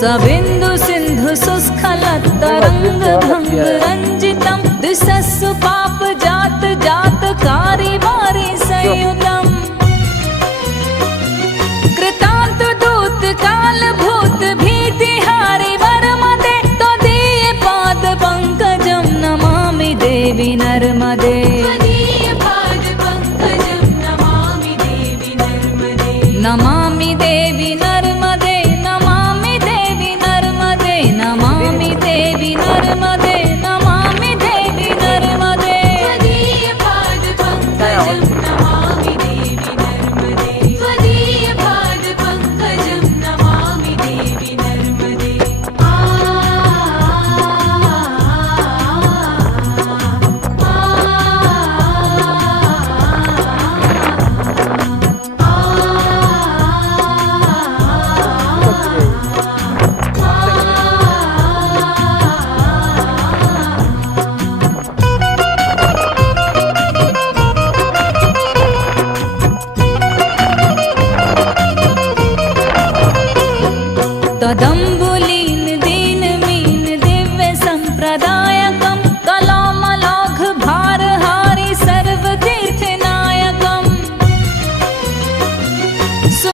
सबिन्दु सिन्धु सुस्खलत्तरङ्गभङ्गरञ्जितं द्विसत्सु पाप जात जात कारी वारी संयुतं कृतान्त दूत काल भूत भीतिहारि वरमदे त्वदीय पाद पंकजं नमामि देवी नर्मदे नमामि देवी नर्मदे नमामि देवी नर्मदे नमामि देवी नर्मदे नमामि देवी नर्मदे त्वदीय पाद पंकजं नमामि देवी नर्मदे त्वदीय पाद पंकजं नमामि देवी नर्मदे तदं